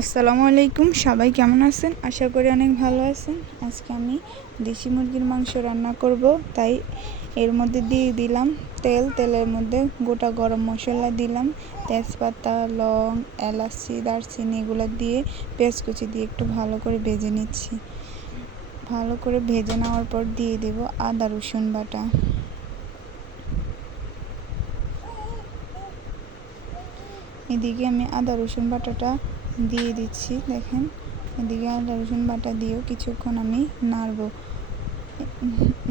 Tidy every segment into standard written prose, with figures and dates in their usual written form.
আসসালামু আলাইকুম, সবাই কেমন আছেন? আশা করি অনেক ভালো আছেন। আজকে আমি দেশি মুরগির মাংস রান্না করব, তাই এর মধ্যে দিয়ে দিলাম তেলের মধ্যে গোটা গরম মশলা দিলাম, তেজপাতা, লং, এলাচি, দারচিনি এগুলো দিয়ে পেঁয়াজ কুচি দিয়ে একটু ভালো করে ভেজে নিচ্ছি। ভালো করে ভেজে নেওয়ার পর দিয়ে দেব আদা রসুন বাটা। এদিকে আমি আদা রসুন বাটাটা দিয়ে দিচ্ছি। দেখেন, এদিকে আদা রসুন বাটা দিয়েও কিছুক্ষণ আমি নাড়বো,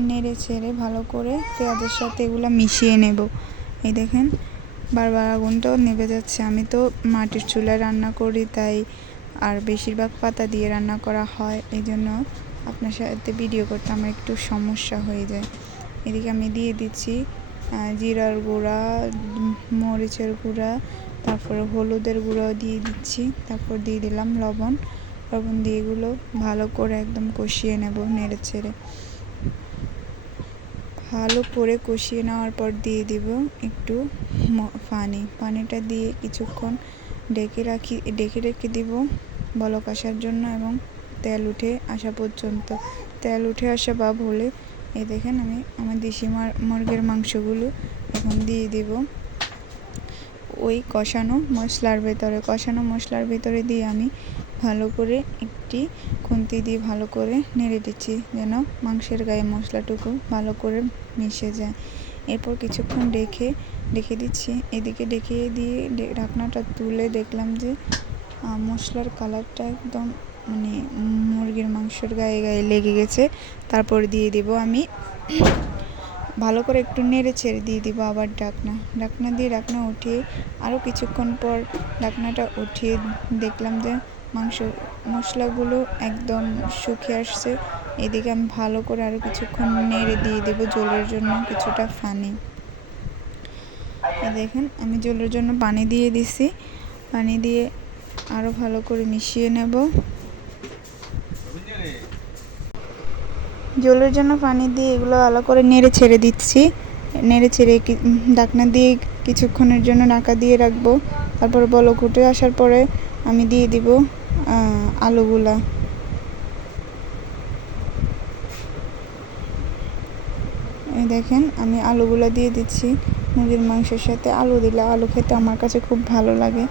নেড়ে ছেড়ে ভালো করে পেঁয়াজের সাথে এগুলো মিশিয়ে নেব। এই দেখেন, বারবার আগুনটাও নেভে যাচ্ছে। আমি তো মাটির চুলায় রান্না করি, তাই আর বেশিরভাগ পাতা দিয়ে রান্না করা হয়, এই জন্য আপনার সাথে ভিডিও করতে আমার একটু সমস্যা হয়ে যায়। এদিকে আমি দিয়ে দিচ্ছি জিরার গুঁড়া, মরিচের গুঁড়া, তারপরে হলুদের গুঁড়াও দিয়ে দিচ্ছি। তারপর দিয়ে দিলাম লবণ দিয়ে এগুলো ভালো করে একদম কষিয়ে নেব, নেড়ে ছেড়ে ভালো করে কষিয়ে নেওয়ার পর দিয়ে দিব একটু পানিটা দিয়ে কিছুক্ষণ ঢেকে রেখে দিব বলক আসার জন্য এবং তেল উঠে আসা পর্যন্ত। তেল উঠে আসা ভাব হলে এই দেখেন, আমি আমার দেশি মুরগির মাংসগুলো এখন দিয়ে দিব ওই কষানো মশলার ভেতরে দিয়ে আমি ভালো করে একটি খুন্তি দিয়ে ভালো করে নেড়ে দিচ্ছি, যেন মাংসের গায়ে মশলাটুকু ভালো করে মিশে যায়। এরপর কিছুক্ষণ রেখে দিচ্ছি। এদিকে ঢেকে দিয়ে ঢাকনাটা তুলে দেখলাম যে মশলার কালারটা একদম মুরগির মাংসের গায়ে লেগে গেছে। তারপর দিয়ে দিব আমি ভালো করে একটু নেড়ে ছেড়ে দিয়ে দিব আবার ঢাকনা উঠিয়ে আরও কিছুক্ষণ পর ঢাকনাটা উঠিয়ে দেখলাম যে মশলাগুলো একদম শুকিয়ে আসছে। এদিকে আমি ভালো করে আরও কিছুক্ষণ নেড়ে দিয়ে দেবো ঝোলের জন্য কিছুটা পানি। দেখেন, আমি ঝোলের জন্য পানি দিয়ে দিছি। পানি দিয়ে আরও ভালো করে মিশিয়ে নেব। ঝোলের জন্য পানি দিয়ে এগুলো ভালো করে নেড়ে ছেড়ে দিচ্ছি। ঢাকনা দিয়ে কিছুক্ষণের জন্য ঢাকা দিয়ে রাখবো। তারপর বলক উঠে আসার পরে আমি দিয়ে দিব আলুগুলা। এই দেখেন, আমি আলুগুলা দিয়ে দিচ্ছি। মুরগির মাংসের সাথে আলু দিলে আলু খেতে আমার কাছে খুব ভালো লাগে,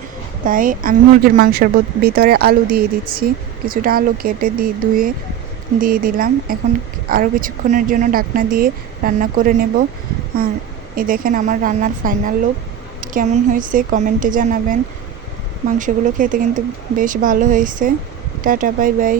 তাই আমি মুরগির মাংসের ভিতরে আলু দিয়ে দিচ্ছি। কিছুটা আলু কেটে ধুয়ে দিয়ে দিলাম। এখন আরও কিছুক্ষণের জন্য ঢাকনা দিয়ে রান্না করে নেব। আর এই দেখেন, আমার রান্নার ফাইনাল লুক কেমন হয়েছে কমেন্টে জানাবেন। মাংসগুলো খেতে কিন্তু বেশ ভালো হয়েছে। Tata, bye bye.